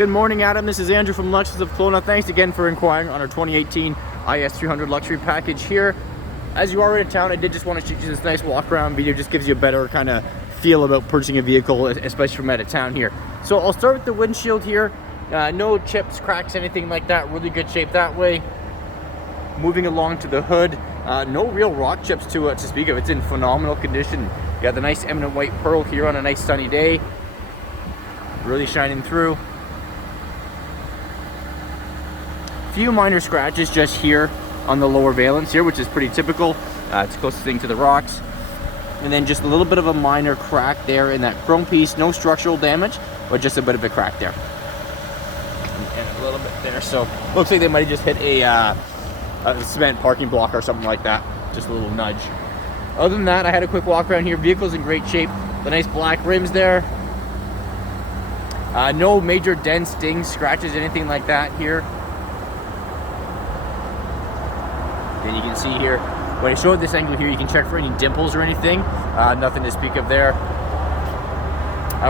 Good morning, Adam. This is Andrew from Lexus of Kelowna. Thanks again for inquiring on our 2018 IS 300 luxury package here. As you are in town, I did just want to shoot you this nice walk around video. Just gives you a better kind of feel about purchasing a vehicle, especially from out of town here. So I'll start with the windshield here. No chips, cracks, anything like that. Really good shape that way. Moving along to the hood, no real rock chips to speak of. It's in phenomenal condition. You got the nice Eminent White Pearl here on a nice sunny day. Really shining through. Few minor scratches just here on the lower valence here, which is pretty typical. It's the closest thing to the rocks. And then just a little bit of a minor crack there in that chrome piece. No structural damage, but just a bit of a crack there. And a little bit there. So looks like they might have just hit a cement parking block or something like that. Just a little nudge. Other than that, I had a quick walk around here. Vehicle's in great shape. The nice black rims there. No major dents, dings, scratches, anything like that here. And you can see here, when I showed this angle here, you can check for any dimples or anything. Nothing to speak of there.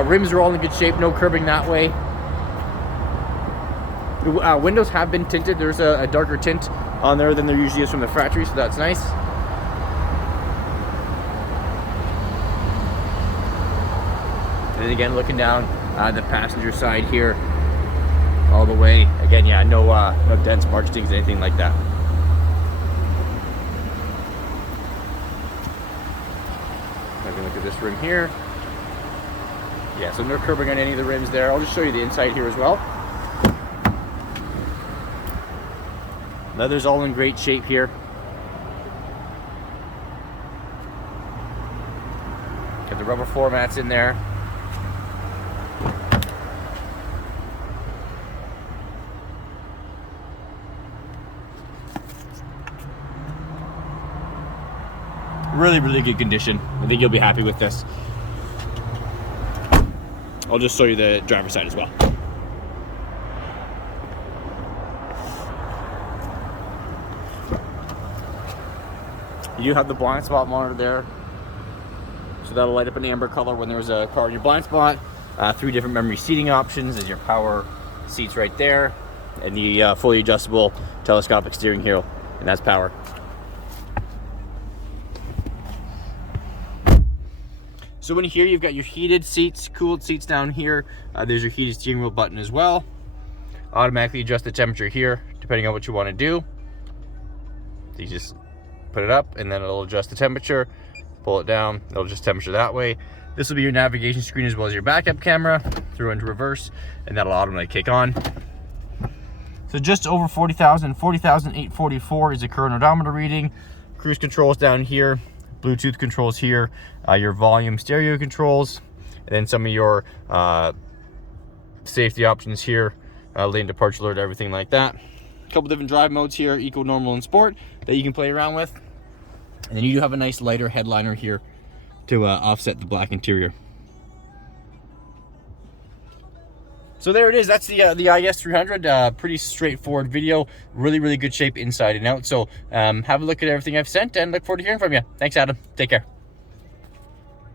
Rims are all in good shape, no curbing that way. The windows have been tinted. There's a darker tint on there than there usually is from the factory, so that's nice. And then again, looking down the passenger side here, all the way. Again, yeah, no dents, marks, dings, anything like that. Look at this rim here. Yeah, so no curbing on any of the rims there. I'll just show you the inside here as well. Leather's all in great shape here. Got the rubber floor mats in there. Really good condition. I think you'll be happy with this. I'll just show you the driver's side as well. You do have the blind spot monitor there, so that'll light up an amber color when there's a car in your blind spot. 3 different memory seating options. There's your power seats right there, and the fully adjustable telescopic steering wheel, and that's power. So in here, you've got your heated seats, cooled seats down here. There's your heated steering wheel button as well. Automatically adjust the temperature here, depending on what you want to do. So you just put it up, and then it'll adjust the temperature. Pull it down, it'll adjust temperature that way. This will be your navigation screen as well as your backup camera. Throw into reverse, and that'll automatically kick on. So just over 40,000, 40,844 is the current odometer reading. Cruise controls down here. Bluetooth controls here, your volume stereo controls, and then some of your safety options here, lane departure alert, everything like that. A couple different drive modes here, eco, normal, and sport, that you can play around with. And then you do have a nice lighter headliner here to offset the black interior. So there it is. That's the IS 300. Pretty straightforward video. Really good shape inside and out. So have a look at everything I've sent, and look forward to hearing from you. Thanks, Adam. Take care.